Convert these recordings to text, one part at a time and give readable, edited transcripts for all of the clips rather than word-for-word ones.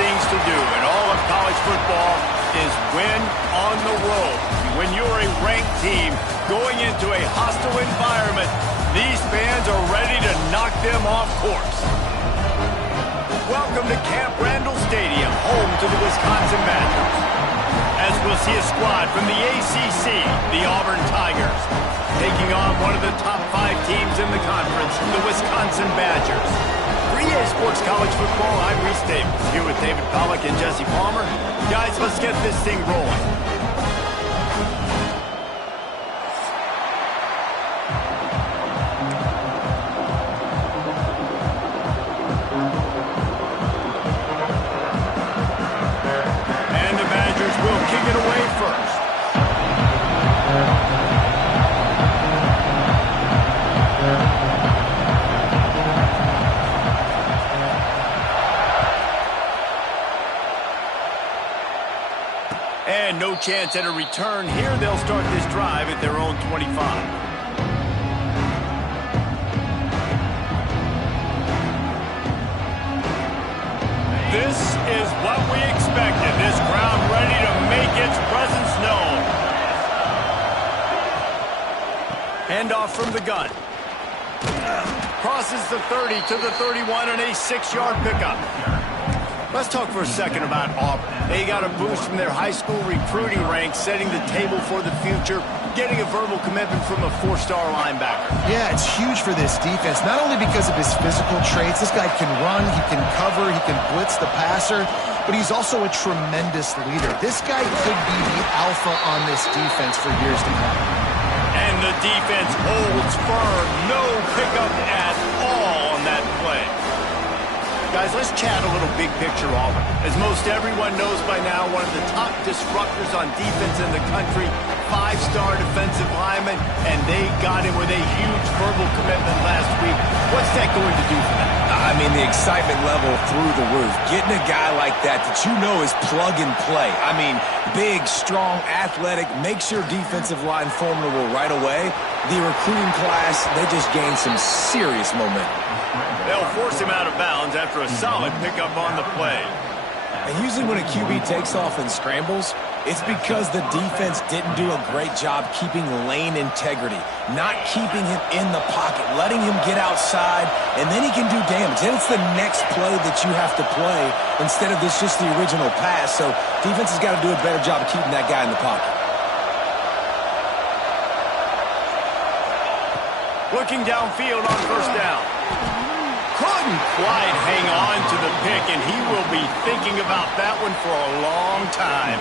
things to do in all of college football is win on the road. When you're a ranked team going into a hostile environment, these fans are ready to knock them off course. Welcome to Camp Randall Stadium, home to the Wisconsin Badgers. As we'll see a squad from the ACC, the Auburn Tigers, taking on one of the top 5 teams in the conference, the Wisconsin Badgers. For EA Sports College Football, I'm Reese Davis, here with David Pollack and Jesse Palmer. Guys, let's get this thing rolling. And the Badgers will kick it away first. And no chance at a return here. They'll start this drive at their own 25. This is what we expected. This crowd ready to make its presence known. Handoff from the gun. Crosses the 30 to the 31 and a 6-yard pickup. Let's talk for a second about Auburn. They got a boost from their high school recruiting ranks, setting the table for the future, getting a verbal commitment from a 4-star linebacker. Yeah, it's huge for this defense, not only because of his physical traits. This guy can run, he can cover, he can blitz the passer, but he's also a tremendous leader. This guy could be the alpha on this defense for years to come. And the defense holds firm. No pickup at all on that play. Guys, let's chat a little big picture Auburn. As most everyone knows by now, one of the top disruptors on defense in the country, 5-star defensive lineman, and they got him with a huge verbal commitment last week. What's that going to do for them? I mean, the excitement level through the roof. Getting a guy like that you know is plug and play. I mean, big, strong, athletic, makes your defensive line formidable right away. The recruiting class, they just gained some serious momentum. They'll force him out of bounds after a solid pickup on the play. And usually when a QB takes off and scrambles, it's because the defense didn't do a great job keeping lane integrity, not keeping him in the pocket, letting him get outside, and then he can do damage. Then it's the next play that you have to play instead of this just the original pass. So defense has got to do a better job of keeping that guy in the pocket. Looking downfield on first down. Couldn't quite hang on to the pick, and he will be thinking about that one for a long time.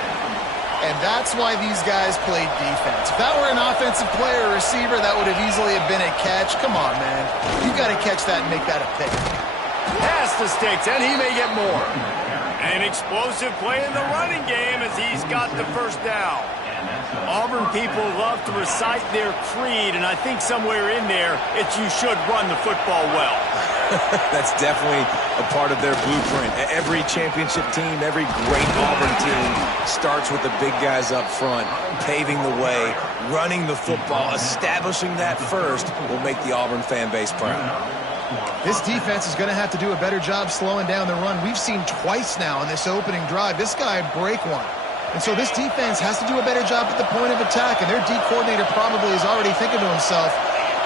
And that's why these guys played defense. If that were an offensive player or receiver, that would have easily have been a catch. Come on, man. You got to catch that and make that a pick. Pass the sticks, and he may get more. An explosive play in the running game as he's got the first down. Auburn people love to recite their creed, and I think somewhere in there, it's you should run the football well. That's definitely a part of their blueprint. Every championship team, every great Auburn team starts with the big guys up front, paving the way, running the football, establishing that first will make the Auburn fan base proud. This defense is going to have to do a better job slowing down the run. We've seen twice now in this opening drive. This guy break one. And so this defense has to do a better job at the point of attack, and their D coordinator probably is already thinking to himself,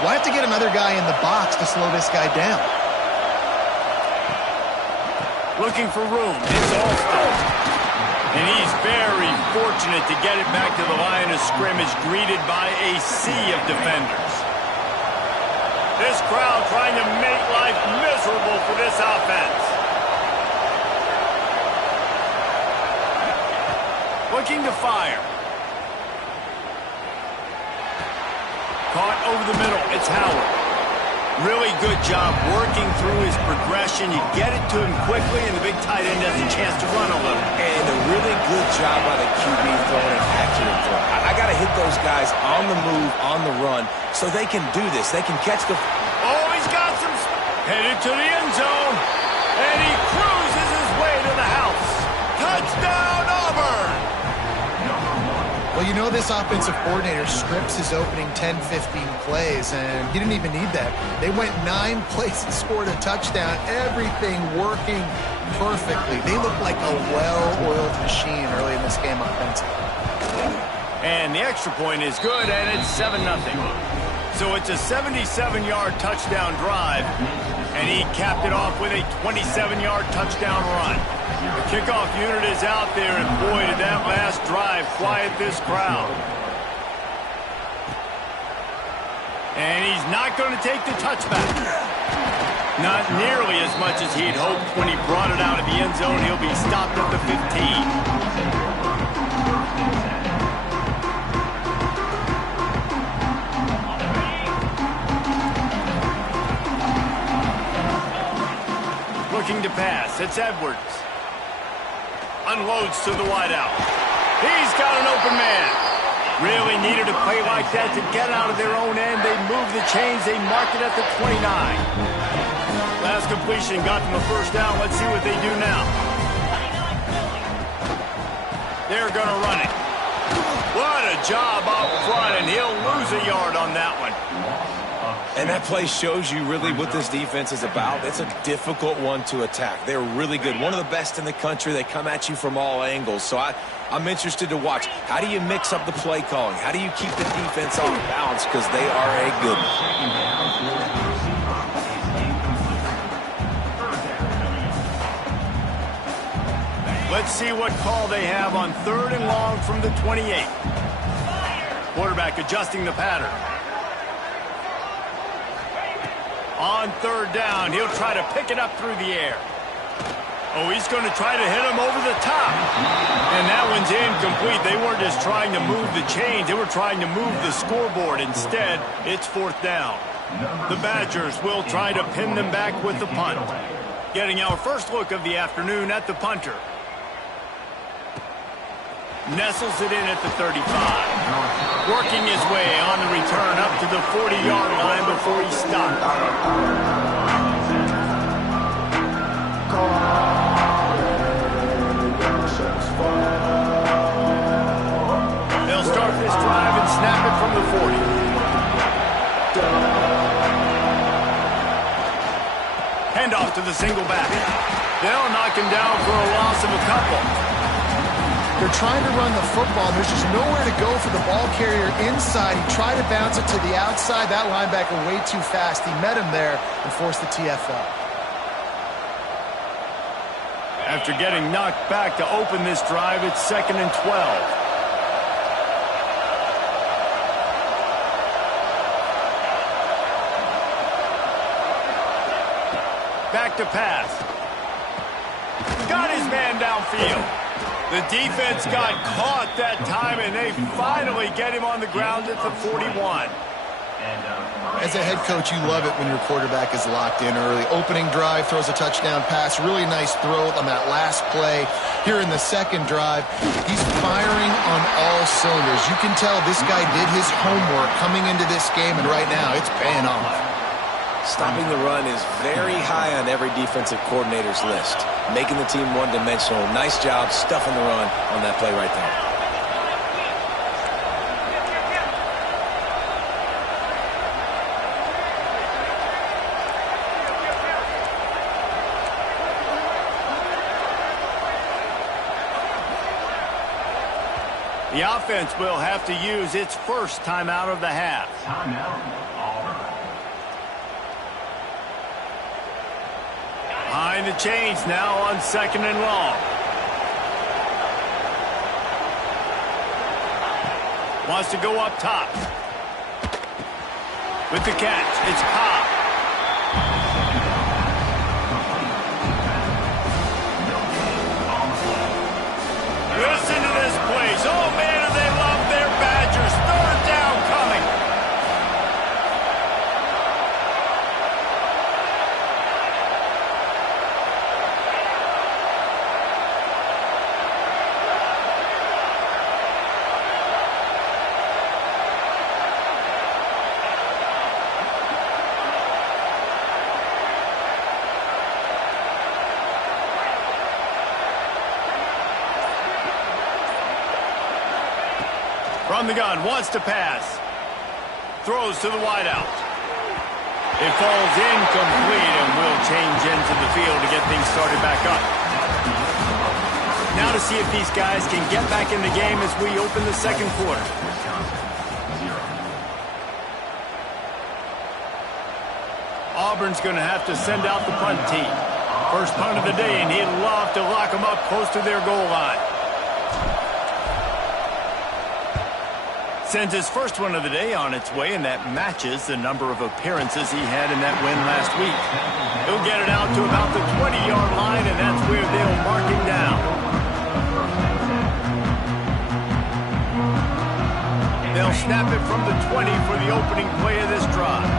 well, I have to get another guy in the box to slow this guy down. Looking for room. It's Alston. And he's very fortunate to get it back to the line of scrimmage, greeted by a sea of defenders. This crowd trying to make life miserable for this offense. Looking to fire. Caught over the middle. It's Howard. Really good job working through his progression. You get it to him quickly, and the big tight end has a chance to run a little. And a really good job by the QB throwing an accurate throw. I got to hit those guys on the move, on the run, so they can do this. They can catch the... Oh, he's got some... Headed to the end zone. And he cruises his way to the house. Touchdown, Auburn! Well, you know this offensive coordinator scripts his opening 10, 15 plays, and he didn't even need that. They went 9 plays and scored a touchdown, everything working perfectly. They look like a well-oiled machine early in this game offensively. And the extra point is good, and it's 7-0. So it's a 77-yard touchdown drive, and he capped it off with a 27-yard touchdown run. The kickoff unit is out there, and boy, did that last drive quiet this crowd. And he's not going to take the touchback. Not nearly as much as he'd hoped when he brought it out of the end zone. He'll be stopped at the 15. Looking to pass. It's Edwards. Unloads to the wideout. He's got an open man. Really needed a play like that to get out of their own end. They move the chains. They mark it at the 29. Last completion got them a first down. Let's see what they do now. They're going to run it. What a job out front, and he'll lose a yard on that one. And that play shows you really what this defense is about. It's a difficult one to attack. They're really good. One of the best in the country. They come at you from all angles. So I'm interested to watch. How do you mix up the play calling? How do you keep the defense off balance? Because they are a good one. Let's see what call they have on 3rd and long from the 28. Quarterback adjusting the pattern. On 3rd down, he'll try to pick it up through the air. Oh, he's going to try to hit him over the top. And that one's incomplete. They weren't just trying to move the chains. They were trying to move the scoreboard. Instead, it's 4th down. The Badgers will try to pin them back with the punt. Getting our first look of the afternoon at the punter. Nestles it in at the 35. Working his way on the return up to the 40-yard line before he stopped. They'll start this drive and snap it from the 40. Handoff to the single back. They'll knock him down for a loss of a couple. They're trying to run the football. There's just nowhere to go for the ball carrier inside. He tried to bounce it to the outside. That linebacker way too fast. He met him there and forced the TFL. After getting knocked back to open this drive, it's 2nd and 12. Back to pass. Got his man downfield. The defense got caught that time, and they finally get him on the ground at the 41. As a head coach, you love it when your quarterback is locked in early. Opening drive, throws a touchdown pass. Really nice throw on that last play. Here in the second drive, he's firing on all cylinders. You can tell this guy did his homework coming into this game, and right now it's paying off. Stopping the run is very high on every defensive coordinator's list. Making the team one-dimensional. Nice job stuffing the run on that play right there. The offense will have to use its first timeout of the half. Behind the chains now on 2nd and long. Wants to go up top. With the catch, it's Cobb. Listen to this place. Oh, man, do they love their Badgers. 3rd down coming. From the gun, wants to pass. Throws to the wideout. It falls incomplete and will change into the field to get things started back up. Now to see if these guys can get back in the game as we open the second quarter. Auburn's going to have to send out the punt team. First punt of the day, and he'd love to lock them up close to their goal line. Sends his first one of the day on its way, and that matches the number of appearances he had in that win last week. He'll get it out to about the 20-yard line, and that's where they'll mark him down. They'll snap it from the 20 for the opening play of this drive.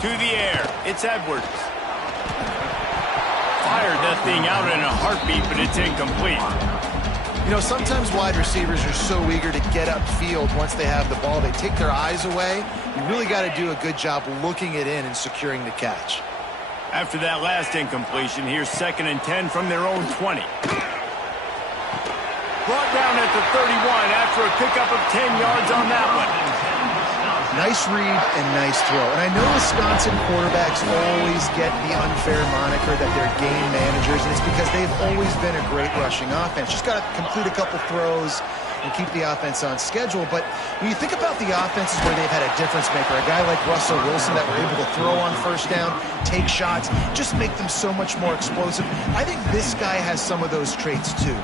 To the air, it's Edwards. Fired that thing out in a heartbeat, but it's incomplete. You know, sometimes wide receivers are so eager to get upfield once they have the ball. They take their eyes away. You really got to do a good job looking it in and securing the catch. After that last incompletion, here's 2nd and 10 from their own 20. Brought down at the 31 after a pickup of 10 yards on that one. Nice read and nice throw. And I know Wisconsin quarterbacks always get the unfair moniker that they're game managers, and it's because they've always been a great rushing offense. Just got to complete a couple throws and keep the offense on schedule. But when you think about the offenses where they've had a difference maker, a guy like Russell Wilson that were able to throw on first down, take shots, just make them so much more explosive, I think this guy has some of those traits too.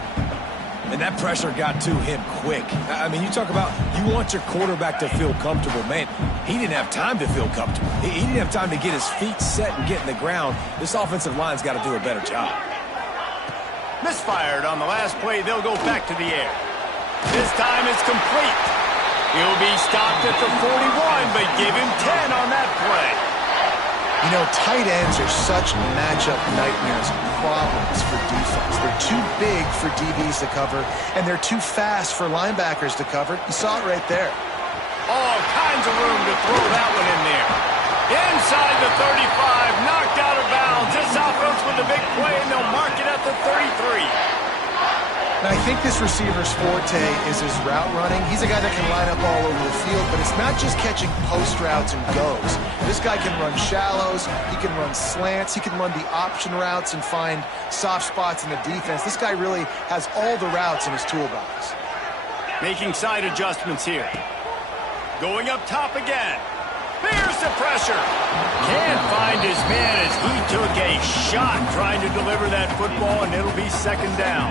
And that pressure got to him quick. I mean, you talk about you want your quarterback to feel comfortable. Man, he didn't have time to feel comfortable. He didn't have time to get his feet set and get in the ground. This offensive line's got to do a better job. Misfired on the last play. They'll go back to the air. This time it's complete. He'll be stopped at the 41, but give him 10 on that play. You know, tight ends are such matchup nightmares and problems for defense. They're too big for DBs to cover, and they're too fast for linebackers to cover. You saw it right there. All kinds of room to throw that one in there. Inside the 35, knocked out of bounds. This offense with a big play, and they'll mark it at the 33. And I think this receiver's forte is his route running. He's a guy that can line up all over the field, but it's not just catching post routes and goes. This guy can run shallows, he can run slants, he can run the option routes and find soft spots in the defense. This guy really has all the routes in his toolbox. Making side adjustments here. Going up top again. There's the pressure. Can't find his man as he took a shot trying to deliver that football, and it'll be 2nd down.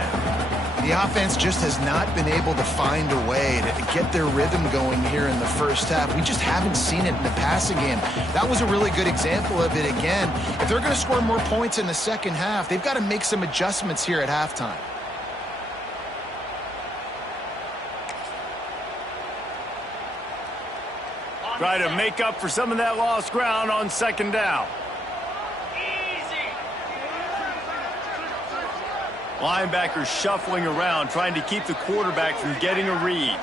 The offense just has not been able to find a way to get their rhythm going here in the first half. We just haven't seen it in the passing game. That was a really good example of it again. If they're going to score more points in the second half, they've got to make some adjustments here at halftime. Try to make up for some of that lost ground on 2nd down. Linebackers shuffling around, trying to keep the quarterback from getting a read.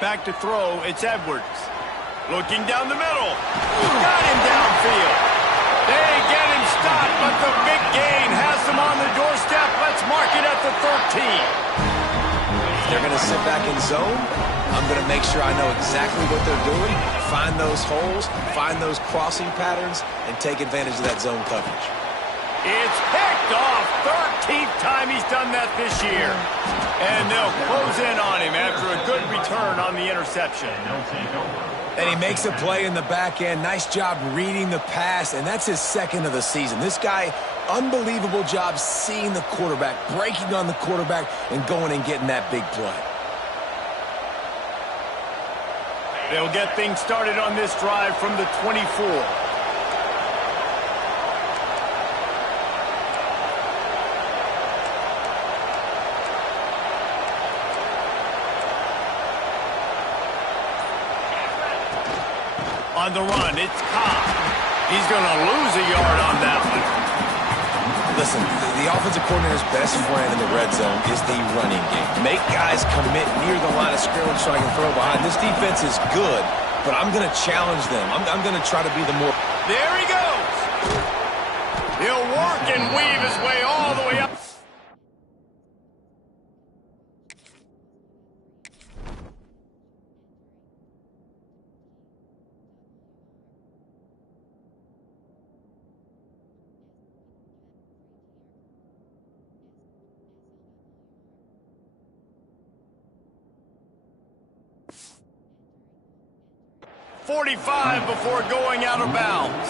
Back to throw, it's Edwards. Looking down the middle. Got him downfield. They get him stopped, but the big gain has them on the doorstep. Let's mark it at the 13. If they're going to sit back in zone, I'm going to make sure I know exactly what they're doing, find those holes, find those crossing patterns, and take advantage of that zone coverage. It's picked off. 13th time he's done that this year. And they'll close in on him after a good return on the interception. And he makes a play in the back end. Nice job reading the pass, and that's his 2nd of the season. This guy, unbelievable job seeing the quarterback, breaking on the quarterback, and going and getting that big play. They'll get things started on this drive from the 24. On the run, it's Cobb. He's going to lose a yard on that one. Listen, the offensive coordinator's best friend in the red zone is the running game. Make guys commit near the line of scrimmage so I can throw behind. This defense is good, but I'm going to challenge them. I'm going to try to be the more... There he goes. He'll can weave his way all the way up. .45 before going out of bounds.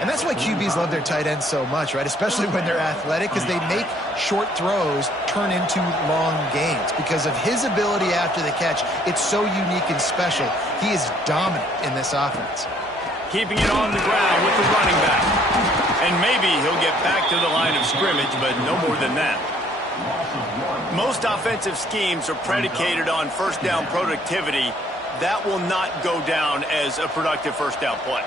And that's why QBs love their tight ends so much, right? Especially when they're athletic, because they make short throws turn into long gains. Because of his ability after the catch, it's so unique and special. He is dominant in this offense. Keeping it on the ground with the running back. And maybe he'll get back to the line of scrimmage, but no more than that. Most offensive schemes are predicated on first down productivity. That will not go down as a productive first down play.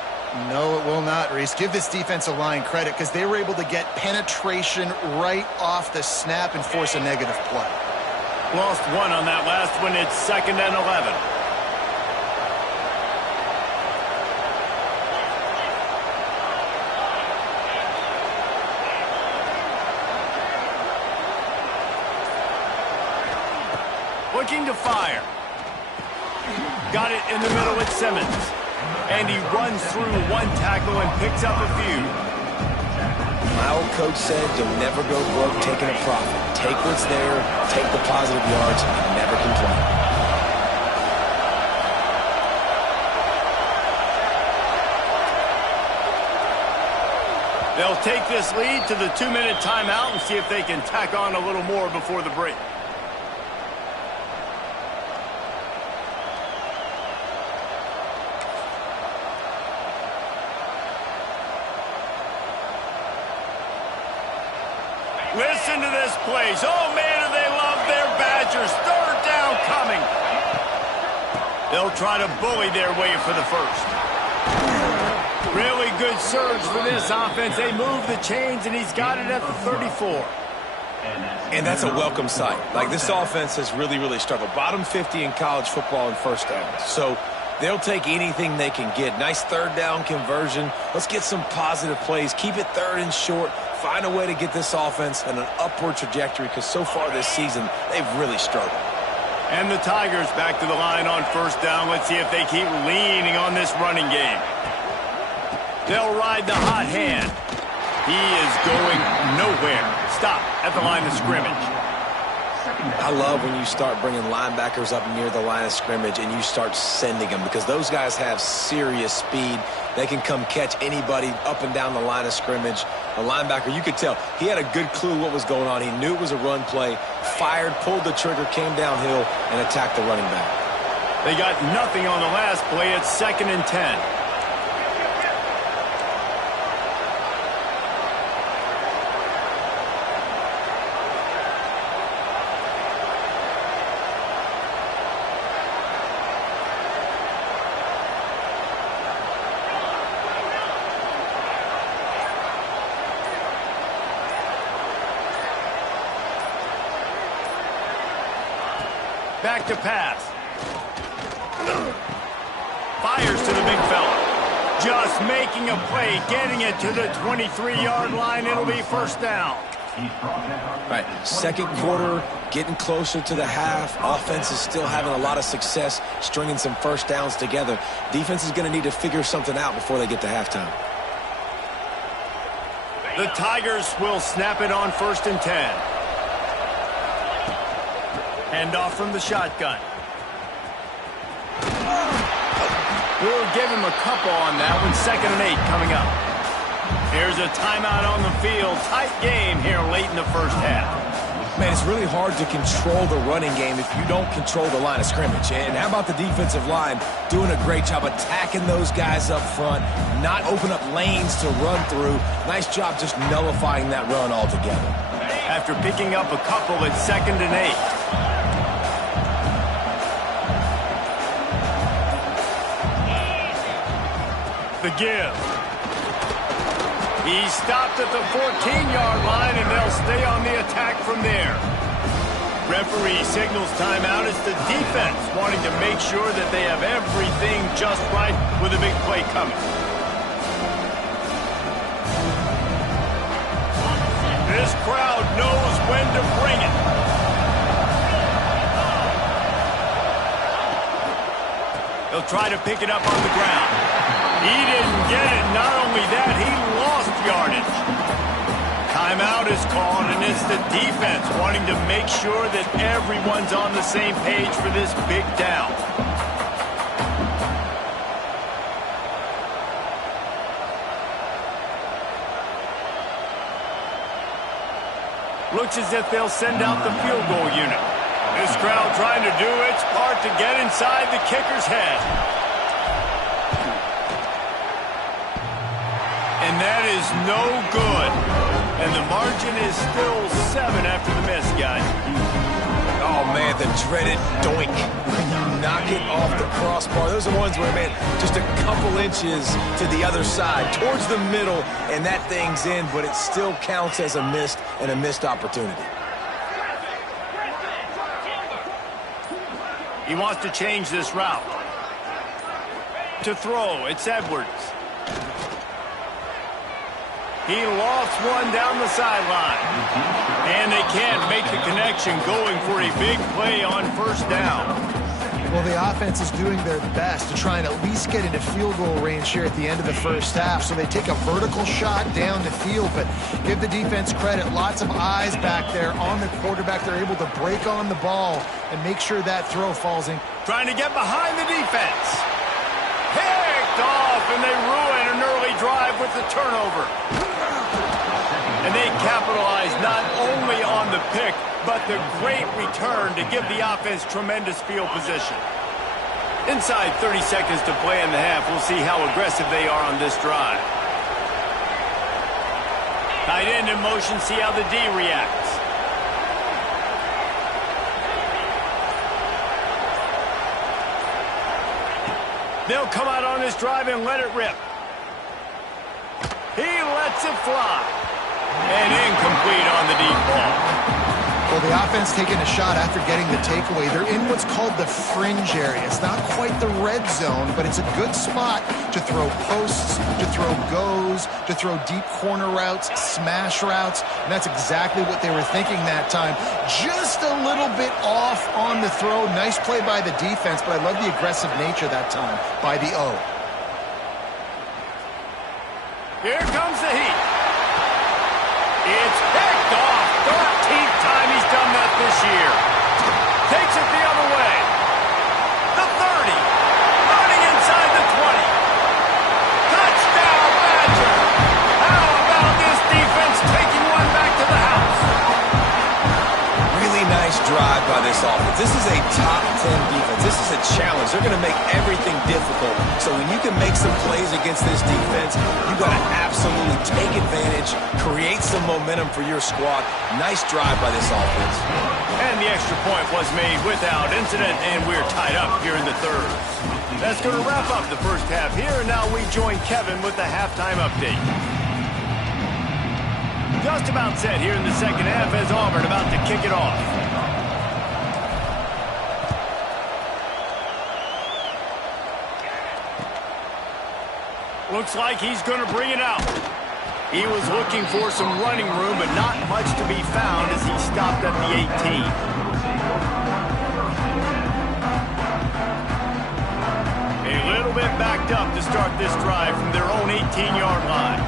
No, it will not, Reese. Give this defensive line credit because they were able to get penetration right off the snap and force a negative play. Lost one on that last one. It's 2nd and 11. Looking to fire. Got it in the middle with Simmons. And he runs through one tackle and picks up a few. My old coach said you'll never go broke taking a profit. Take what's there, take the positive yards, and never complain. They'll take this lead to the 2-minute timeout and see if they can tack on a little more before the break. Listen to this place. Oh, man, do they love their Badgers. 3rd down coming. They'll try to bully their way for the first. Really good surge for this offense. They move the chains, and he's got it at the 34. And that's a welcome sight. Like, this offense has really struggled. Bottom 50 in college football in first downs. So they'll take anything they can get. Nice 3rd down conversion. Let's get some positive plays. Keep it 3rd and short. Find a way to get this offense on an upward trajectory because so far this season, they've really struggled. And the Tigers back to the line on 1st down. Let's see if they keep leaning on this running game. They'll ride the hot hand. He is going nowhere. Stop at the line of scrimmage. I love when you start bringing linebackers up near the line of scrimmage and you start sending them because those guys have serious speed. They can come catch anybody up and down the line of scrimmage. A linebacker, you could tell, he had a good clue what was going on. He knew it was a run play, fired, pulled the trigger, came downhill, and attacked the running back. They got nothing on the last play. It's 2nd and 10. Back to pass. Fires to the big fella. Just making a play, getting it to the 23-yard line. It'll be 1st down. Right, 2nd quarter, getting closer to the half. Offense is still having a lot of success stringing some 1st downs together. Defense is going to need to figure something out before they get to halftime. The Tigers will snap it on 1st and 10. Handoff from the shotgun. We'll give him a couple on that one. 2nd and 8 coming up. Here's a timeout on the field. Tight game here late in the first half. Man, it's really hard to control the running game if you don't control the line of scrimmage. And how about the defensive line doing a great job attacking those guys up front, not open up lanes to run through. Nice job just nullifying that run altogether. After picking up a couple, it's 2nd and 8. The give. He stopped at the 14-yard line, and they'll stay on the attack from there. Referee signals timeout. It's the defense wanting to make sure that they have everything just right with a big play coming. crowd knows when to bring it. He'll try to pick it up on the ground. He didn't get it. Not only that, he lost yardage. Timeout is called, and it's the defense wanting to make sure that everyone's on the same page for this big down. Looks as if they'll send out the field goal unit. This crowd trying to do its part to get inside the kicker's head. And that is no good. And the margin is still 7 after the miss, guys. Oh, man, the dreaded doink when you knock it off the crossbar. Those are ones where, man, just a couple inches to the other side, towards the middle, and that thing's in, but it still counts as a missed opportunity. He wants to change this route. To throw, it's Edwards. He lost one down the sideline. And they can't make the connection, going for a big play on first down. Well, the offense is doing their best to try and at least get into field goal range here at the end of the first half. So they take a vertical shot down the field, but give the defense credit. Lots of eyes back there on the quarterback. They're able to break on the ball and make sure that throw falls in. Trying to get behind the defense. Picked off, and they ruin an early drive with the turnover. And they capitalize not only on the pick, but the great return to give the offense tremendous field position. Inside 30 seconds to play in the half. We'll see how aggressive they are on this drive. Tight end in motion, see how the D reacts. They'll come out on this drive and let it rip. He lets it fly. And incomplete on the deep ball. Well, the offense taking a shot after getting the takeaway. They're in what's called the fringe area. It's not quite the red zone, but it's a good spot to throw posts, to throw goes, to throw deep corner routes, smash routes. And that's exactly what they were thinking that time. Just a little bit off on the throw. Nice play by the defense, but I love the aggressive nature that time by the O. Here comes the heat. It's picked off. 13th time he's done that this year. Takes it the other way. The 30. Running inside the 20. Touchdown, Badger. How about this defense taking one back to the house? Really nice drive by this offense. This is a top 10 defense. This is a challenge. They're going to make everything difficult. So when you can make some plays against this defense, you got to absolutely take advantage, create some momentum for your squad. Nice drive by this offense. And the extra point was made without incident, and we're tied up here in the third. That's going to wrap up the first half here, and now we join Kevin with the halftime update. Just about set here in the second half as Auburn about to kick it off. Looks like he's going to bring it out. He was looking for some running room, but not much to be found as he stopped at the 18. A little bit backed up to start this drive from their own 18-yard line.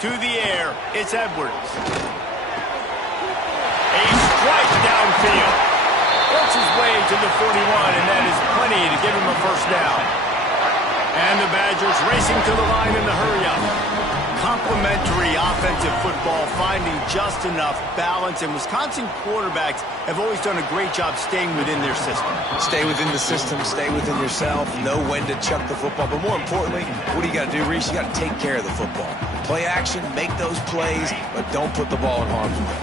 To the air, it's Edwards. A strike downfield. Works his way to the 41, and that is plenty to give him a first down. And the Badgers racing to the line in the hurry-up. Complementary offensive football, finding just enough balance, and Wisconsin quarterbacks have always done a great job staying within their system. Stay within the system, stay within yourself, know when to chuck the football. But more importantly, what do you got to do, Reese? You got to take care of the football. Play action, make those plays, but don't put the ball in harm's way.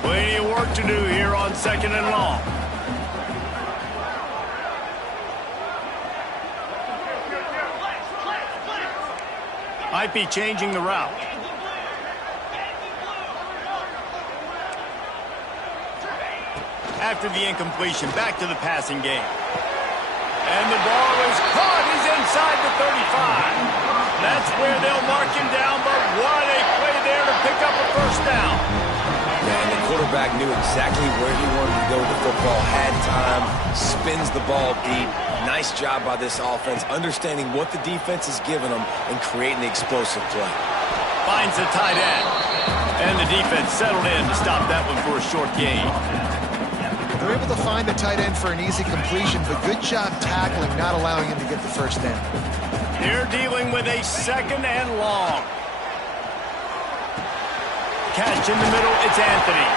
Plenty of work to do here on 2nd and long. Might be changing the route. After the incompletion, back to the passing game. And the ball is caught. He's inside the 35. That that's where they'll mark him down, but what a play there to pick up a first down. Man, the quarterback knew exactly where he wanted to go with the football, had time, spins the ball deep. Nice job by this offense, understanding what the defense is giving them and creating the explosive play. Finds the tight end. And the defense settled in to stop that one for a short gain. They're able to find the tight end for an easy completion, but good job tackling, not allowing him to get the first down. They're dealing with a second and long. Catch in the middle, it's Anthony.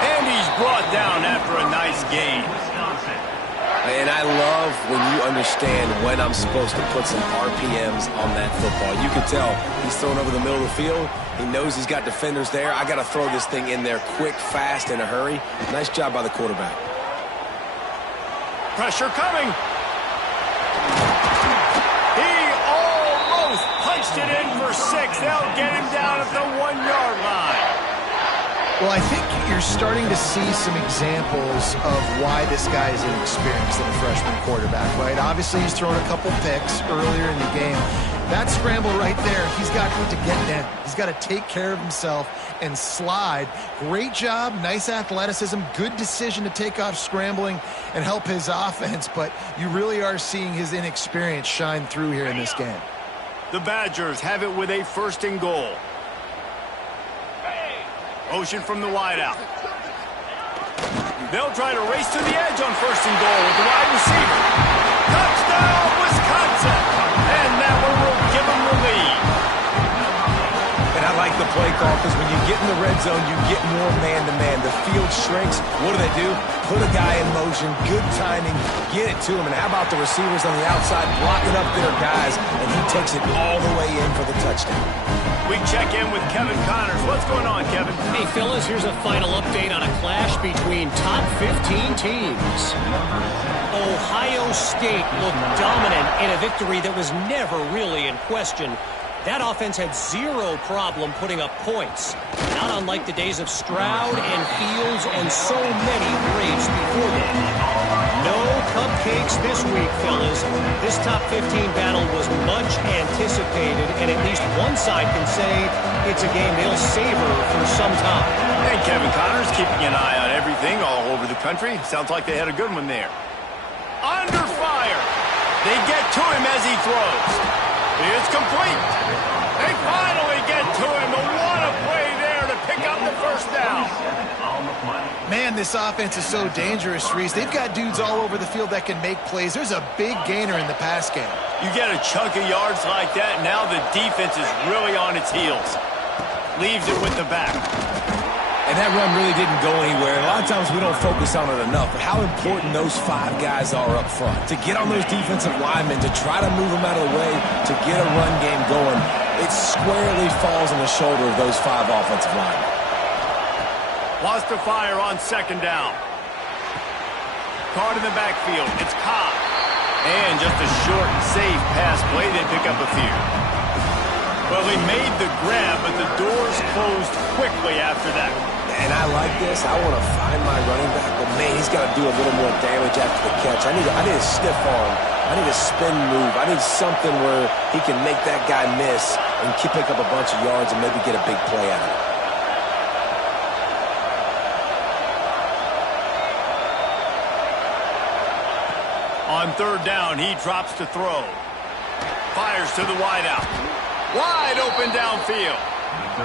And he's brought down after a nice gain. And I love when you understand when I'm supposed to put some RPMs on that football. You can tell he's thrown over the middle of the field. He knows he's got defenders there. I got to throw this thing in there quick, fast, in a hurry. Nice job by the quarterback. Pressure coming. He almost punched it in for 6. They'll get him down at the 1-yard line. Well, I think you're starting to see some examples of why this guy is inexperienced in a freshman quarterback, right? Obviously, he's thrown a couple picks earlier in the game. That scramble right there, he's got to get down. He's got to take care of himself and slide. Great job, nice athleticism, good decision to take off scrambling and help his offense, but you really are seeing his inexperience shine through here in this game. The Badgers have it with a 1st and goal. Motion from the wideout. They'll try to race to the edge on 1st and goal with the wide receiver. Touchdown, Wisconsin! And that one will give them the lead. And I like the play call because when you get in the red zone, you get more man-to-man. The field shrinks. What do? Put a guy in motion, good timing, get it to him. And how about the receivers on the outside blocking up their guys, and he takes it all the way in for the touchdown. We check in with Kevin Connors. What's going on, Kevin? Hey, fellas, here's a final update on a clash between top 15 teams. Ohio State looked dominant in a victory that was never really in question. That offense had zero problem putting up points. Not unlike the days of Stroud and Fields and so many greats before them. No cupcakes this week, fellas. This top 15 battle was much anticipated, and at least one side can say it's a game they'll savor for some time. And Kevin Connors keeping an eye on everything all over the country. Sounds like they had a good one there. Under fire. They get to him as he throws. It's complete. They finally get to him. What a play there to pick up the first down. Man, this offense is so dangerous, Reese. They've got dudes all over the field that can make plays. There's a big gainer in the pass game. You get a chunk of yards like that, now the defense is really on its heels. Leaves it with the back. And that run really didn't go anywhere. A lot of times we don't focus on it enough, but how important those 5 guys are up front. To get on those defensive linemen, to try to move them out of the way, to get a run game going, it squarely falls on the shoulder of those 5 offensive linemen. Lost to fire on 2nd down. Caught in the backfield. It's Cobb. And just a short, safe pass play. They pick up a few. Well, he made the grab, but the doors closed quickly after that. And I like this. I want to find my running back, but man, he's got to do a little more damage after the catch. I need a stiff arm. I need a spin move. I need something where he can make that guy miss and pick up a bunch of yards and maybe get a big play out of it. On 3rd down, he drops to throw. Fires to the wideout. Wide open downfield.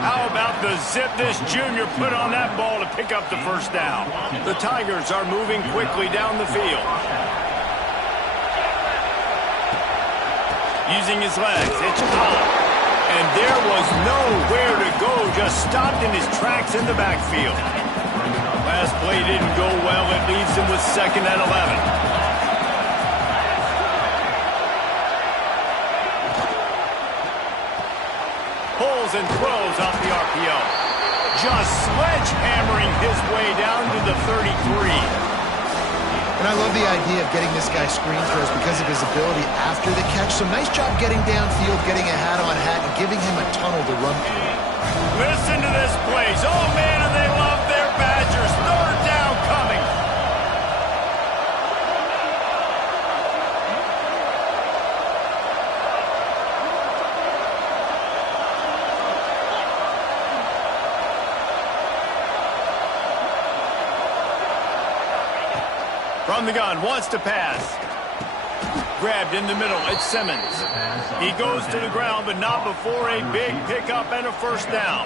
How about the zip this junior put on that ball to pick up the first down? The Tigers are moving quickly down the field. Using his legs, it's Cobb. And there was nowhere to go, just stopped in his tracks in the backfield. Last play didn't go well. It leaves him with 2nd and 11. Pulls and throws off the RPO. Just sledgehammering his way down to the 33. And I love the idea of getting this guy screen throws because of his ability after the catch. So nice job getting downfield, getting a hat-on-hat, and giving him a tunnel to run through. Listen to this place. Oh, man, and they love their Badgers. 3rd down coming. From the gun, wants to pass. Grabbed in the middle, it's Simmons. He goes to the ground, but not before a big pickup and a first down.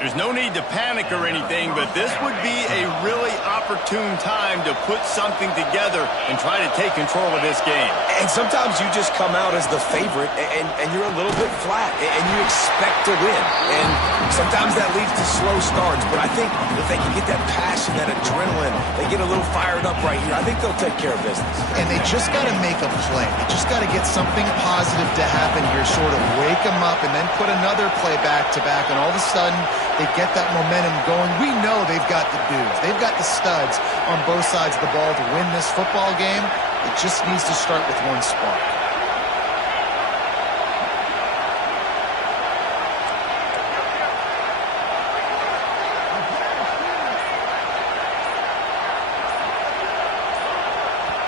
There's no need to panic or anything, but this would be a really opportune time to put something together and try to take control of this game. And sometimes you just come out as the favorite, and you're a little bit flat, and you expect to win. And sometimes that leads to slow starts, but I think if they can get that passion, that adrenaline, they get a little fired up right here, I think they'll take care of business. And they just got to make a play. They just got to get something positive to happen here, sort of wake them up, and then put another play back-to-back, and all of a sudden they get that momentum going. We know they've got the dudes. They've got the studs on both sides of the ball to win this football game. It just needs to start with one spark.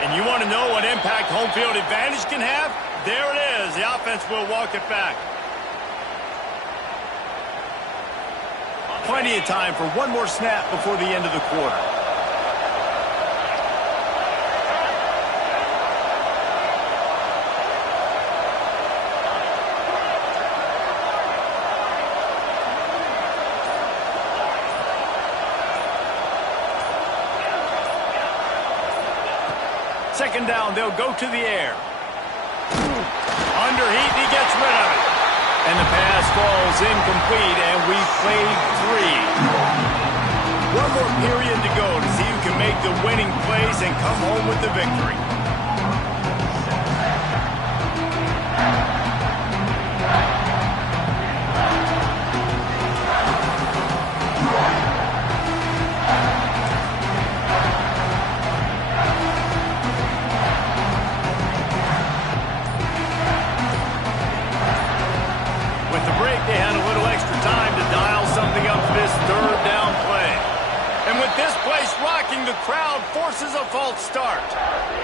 And you want to know what impact home field advantage can have? There it is. The offense will walk it back. Plenty of time for one more snap before the end of the quarter. Second down, they'll go to the air. Under heat, he gets rid of it. And the pass falls incomplete, and we've played 3. One more period to go to see who can make the winning plays and come home with the victory. They had a little extra time to dial something up for this third down play. And with this place rocking, the crowd forces a false start.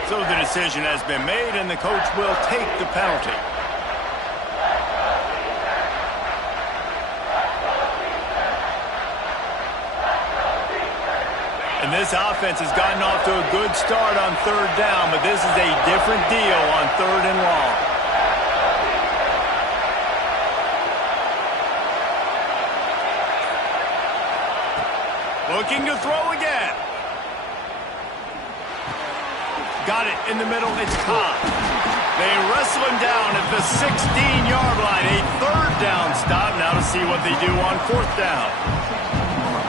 So the decision has been made, and the coach will take the penalty. And this offense has gotten off to a good start on third down, but this is a different deal on third and long. Looking to throw again. Got it in the middle. It's Cobb. They wrestle him down at the 16-yard line. A third down stop. Now to see what they do on fourth down.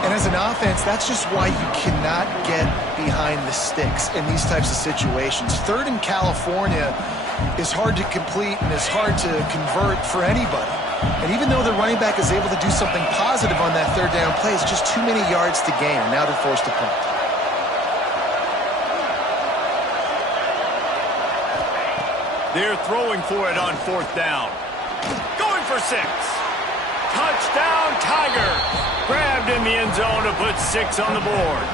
And as an offense, that's just why you cannot get behind the sticks in these types of situations. Third in California is hard to complete and is hard to convert for anybody. And even though the running back is able to do something positive on that third down play, it's just too many yards to gain, and now they're forced to punt. They're throwing for it on fourth down. Going for 6. Touchdown, Tigers. Grabbed in the end zone to put 6 on the board.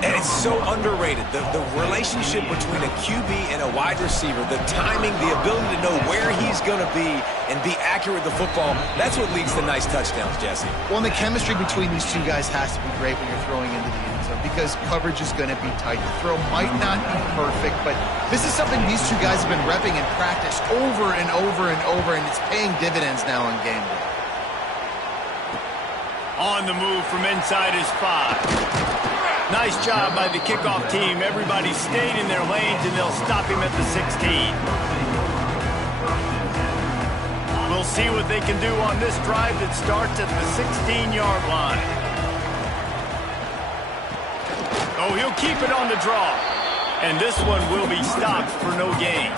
And it's so underrated, the relationship between a QB and a wide receiver, the timing, the ability to know where he's going to be and be accurate with the football, that's what leads to nice touchdowns, Jesse. Well, and the chemistry between these two guys has to be great when you're throwing into the end zone because coverage is going to be tight. The throw might not be perfect, but this is something these two guys have been repping in practice over and over and over, and it's paying dividends now in game day. On the move from inside his 5. Nice job by the kickoff team. Everybody stayed in their lanes, and they'll stop him at the 16. We'll see what they can do on this drive that starts at the 16-yard line. Oh, he'll keep it on the draw. And this one will be stopped for no gain.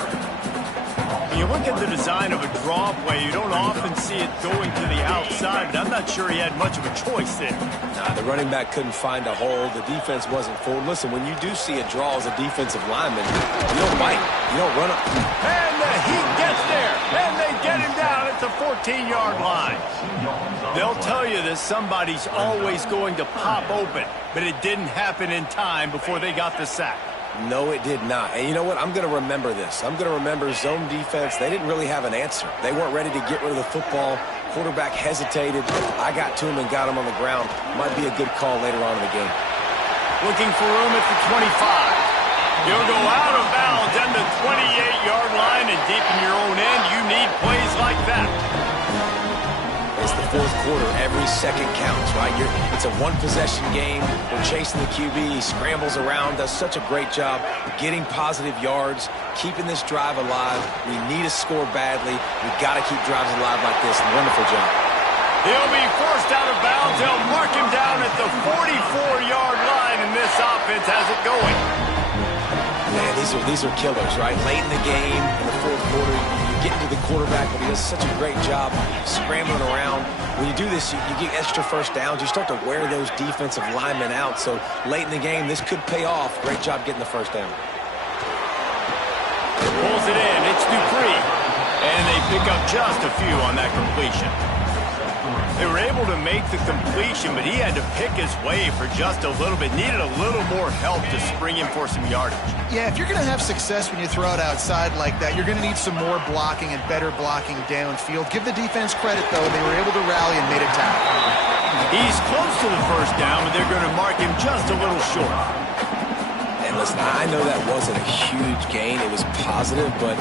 When you look at the design of a draw play, you don't often see it going to the outside, but I'm not sure he had much of a choice there. Nah, the running back couldn't find a hole. The defense wasn't full. Listen, when you do see a draw as a defensive lineman, you don't bite. You don't run up. And the heat gets there, and they get him down at the 14-yard line. They'll tell you that somebody's always going to pop open, but it didn't happen in time before they got the sack. No, it did not. And you know what? I'm going to remember this. I'm going to remember zone defense. They didn't really have an answer. They weren't ready to get rid of the football. Quarterback hesitated. I got to him and got him on the ground. Might be a good call later on in the game. Looking for room at the 25. He'll go out of bounds at the 28-yard line, and deep in your own end, you need plays like that. It's the fourth quarter. Every second counts, right? It's a one-possession game. We're chasing the QB. He scrambles around, does such a great job getting positive yards, keeping this drive alive. We need a score badly. We've got to keep drives alive like this. Wonderful job. He'll be forced out of bounds. They'll mark him down at the 44-yard line, and this offense has it going. Man, these are killers, right? Late in the game, in the fourth quarter, you get into the quarterback, but he does such a great job scrambling around. When you do this, you get extra first downs. You start to wear those defensive linemen out. So late in the game, this could pay off. Great job getting the first down. Pulls it in. It's Dupree. And they pick up just a few on that completion. They were able to make the completion, but he had to pick his way for just a little bit. Needed a little more help to spring him for some yardage. Yeah, if you're going to have success when you throw it outside like that, you're going to need some more blocking and better blocking downfield. Give the defense credit, though. They were able to rally and made a tackle. He's close to the first down, but they're going to mark him just a little short. And listen, I know that wasn't a huge gain. It was positive, but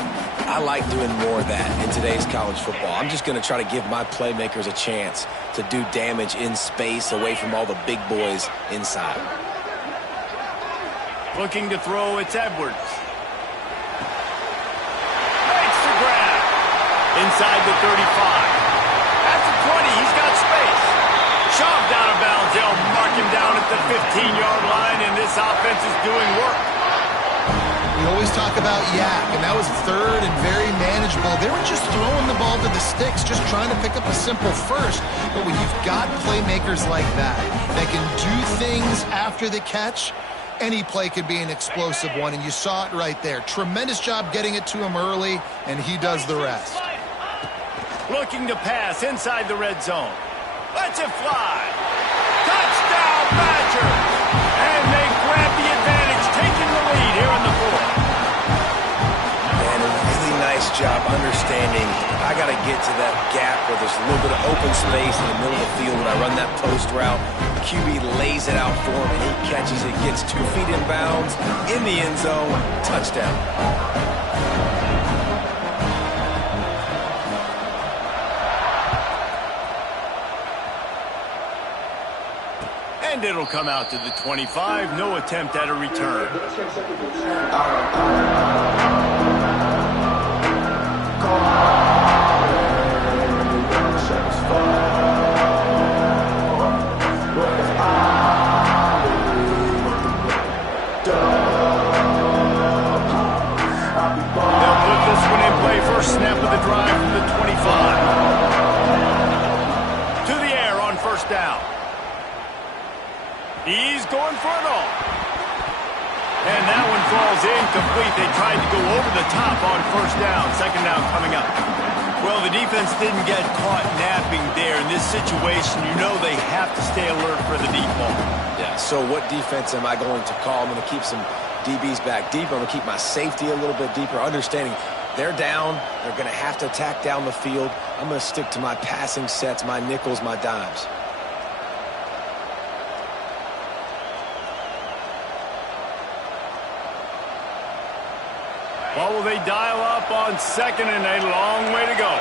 I like doing more of that in today's college football. I'm just going to try to give my playmakers a chance to do damage in space away from all the big boys inside. Looking to throw, it's Edwards. Makes the grab. Inside the 35. At the 20, he's got space. Shoved out of bounds. They'll mark him down at the 15-yard line, and this offense is doing work. We always talk about yak, and that was third and very manageable. They were just throwing the ball to the sticks, just trying to pick up a simple first. But when you've got playmakers like that can do things after the catch, any play could be an explosive one, and you saw it right there. Tremendous job getting it to him early, and he does the rest. Looking to pass inside the red zone. Lets it fly. Touchdown, Badger! And they grab the advantage, taking the lead here in the fourth. And a really nice job understanding I got to get to that gap where there's a little bit of open space in the middle of the field when I run that post route. The QB lays it out for him, and he catches it, gets 2 feet in bounds, in the end zone, touchdown. And it'll come out to the 25. No attempt at a return. They'll put this one in play. First snap of the drive from the 25. To the air on first down. He's going for it all. And that one falls incomplete. They tried to go over the top on first down. Second down coming up. Well, the defense didn't get caught napping there. In this situation, you know they have to stay alert for the deep ball. Yeah, so what defense am I going to call? I'm going to keep some DBs back deeper. I'm going to keep my safety a little bit deeper, understanding they're down. They're going to have to attack down the field. I'm going to stick to my passing sets, my nickels, my dimes. Well, will they dial up on second and a long way to go?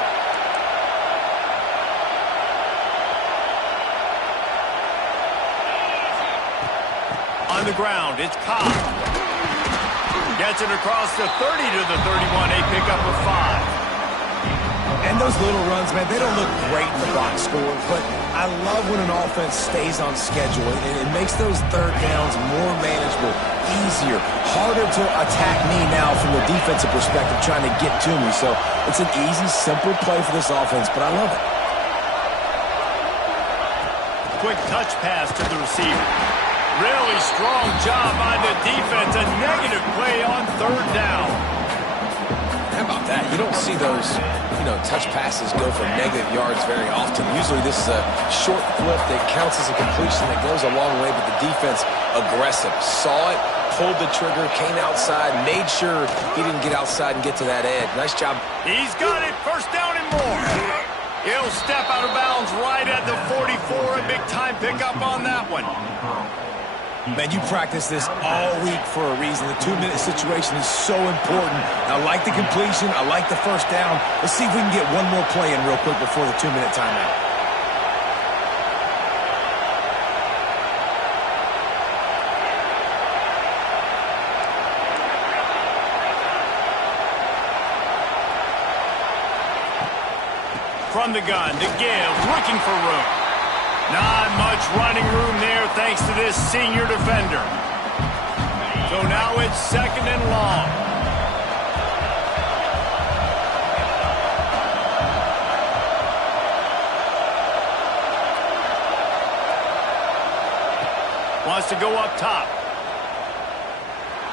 On the ground, it's Cobb. Gets it across the 30 to the 31. A pickup of 5. And those little runs, man, they don't look great in the box score, but I love when an offense stays on schedule. It makes those third downs more manageable, easier, harder to attack me now from the defensive perspective trying to get to me. So it's an easy, simple play for this offense, but I love it. Quick touch pass to the receiver. Really strong job by the defense. A negative play on third down. How about that? You don't see those, touch passes go for negative yards very often. Usually this is a short flip that counts as a completion that goes a long way, but the defense aggressive. Saw it, pulled the trigger, came outside, made sure he didn't get outside and get to that edge. Nice job. He's got it. First down and more. He'll step out of bounds right at the 44. A big time pickup on that one. Man, you practice this all week for a reason. The 2-minute situation is so important. I like the completion. I like the first down. Let's see if we can get one more play in real quick before the 2-minute timeout. From the gun, to give, looking for room. Not much running room there thanks to this senior defender. So now it's 2nd and long. Wants to go up top.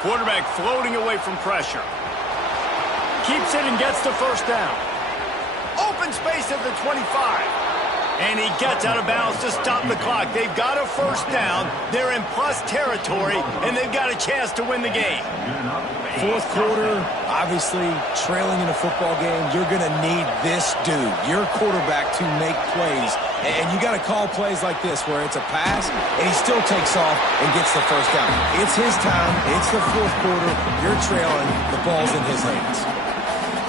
Quarterback floating away from pressure. Keeps it and gets the first down. Open space at the 25. And he gets out of bounds to stop the clock. They've got a first down. They're in plus territory, and they've got a chance to win the game. Fourth quarter, obviously, trailing in a football game, you're going to need this dude, your quarterback, to make plays. And you got to call plays like this where it's a pass, and he still takes off and gets the first down. It's his time. It's the fourth quarter. You're trailing. The ball's in his hands.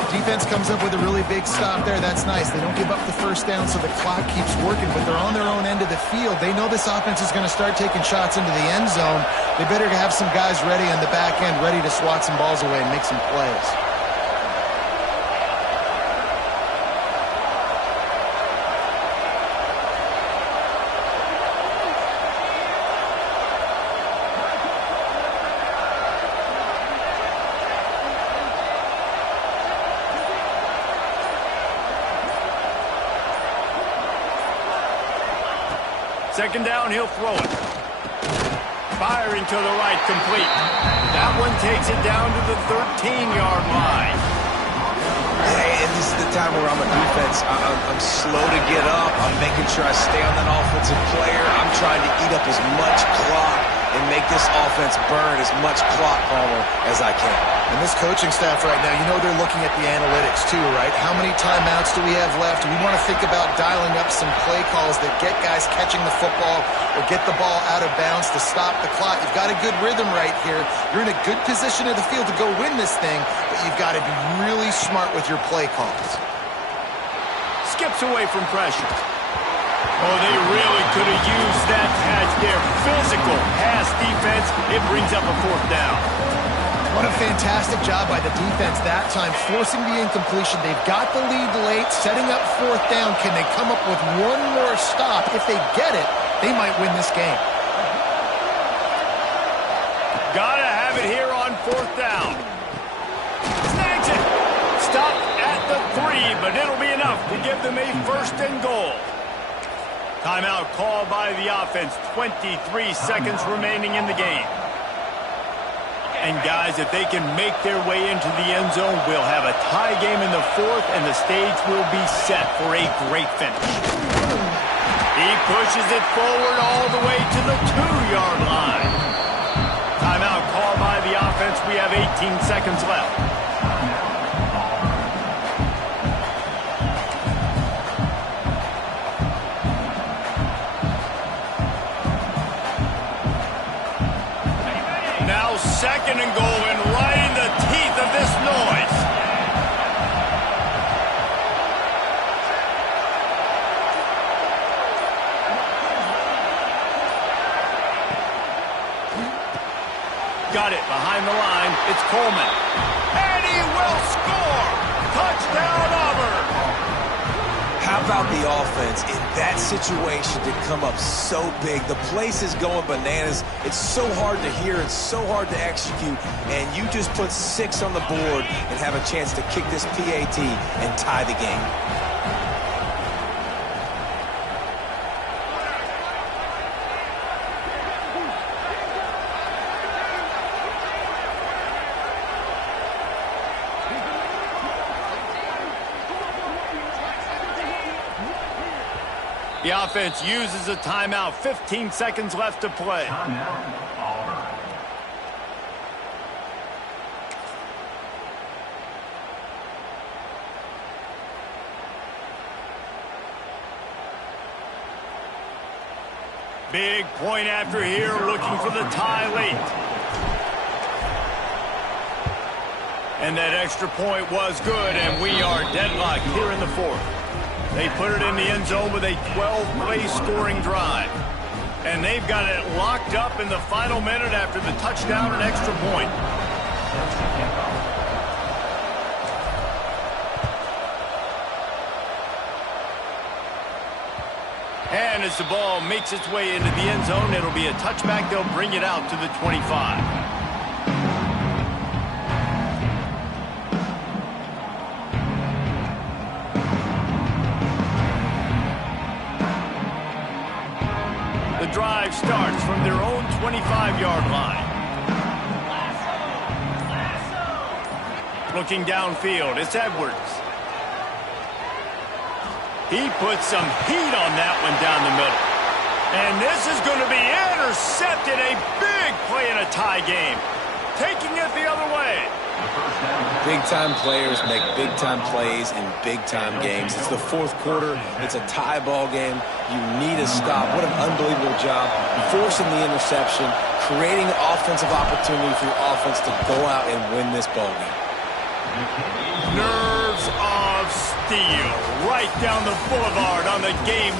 Defense comes up with a really big stop there. That's nice. They don't give up the first down, so the clock keeps working, but they're on their own end of the field. They know this offense is going to start taking shots into the end zone. They better have some guys ready on the back end, ready to swat some balls away and make some plays. Second down, he'll throw it. Firing to the right, complete. That one takes it down to the 13-yard line. Hey, and this is the time where I'm a defense. I'm slow to get up. I'm making sure I stay on that offensive player. I'm trying to eat up as much clock and make this offense burn as much clock, Palmer, as I can. And this coaching staff right now, you know they're looking at the analytics too, right? How many timeouts do we have left? We want to think about dialing up some play calls that get guys catching the football or get the ball out of bounds to stop the clock. You've got a good rhythm right here. You're in a good position of the field to go win this thing, but you've got to be really smart with your play calls. Skips away from pressure. Oh, they really could have used that catch there. Physical pass defense. It brings up a fourth down. What a fantastic job by the defense that time, forcing the incompletion. They've got the lead late, setting up fourth down. Can they come up with one more stop? If they get it, they might win this game. Gotta have it here on fourth down. Snags it. Stopped at the 3, but it'll be enough to give them a first and goal. Timeout called by the offense. 23 seconds remaining in the game. And guys, if they can make their way into the end zone, we'll have a tie game in the fourth, and the stage will be set for a great finish. He pushes it forward all the way to the 2-yard line. Timeout called by the offense. We have 18 seconds left. Now 2nd and goal, and right in the teeth of this noise. Got it behind the line. It's Coleman. And he will score! Touchdown, Auburn! How about the offense in that situation to come up so big? The place is going bananas. It's so hard to hear. It's so hard to execute. And you just put 6 on the board and have a chance to kick this PAT and tie the game. The offense uses a timeout. 15 seconds left to play. Big point after here, looking for the tie late. And that extra point was good, and we are deadlocked here in the fourth. They put it in the end zone with a 12-play scoring drive. And they've got it locked up in the final minute after the touchdown and extra point. And as the ball makes its way into the end zone, it'll be a touchback. They'll bring it out to the 25. The drive starts from their own 25-yard line. Looking downfield, it's Edwards. He puts some heat on that one down the middle. And this is going to be intercepted. A big play in a tie game. Taking it the other way. Big-time players make big-time plays in big-time games. It's the fourth quarter. It's a tie ball game. You need a stop. What an unbelievable job. Forcing the interception, creating an offensive opportunity for your offense to go out and win this ball game. Nerves of steel right down the boulevard on the game-winning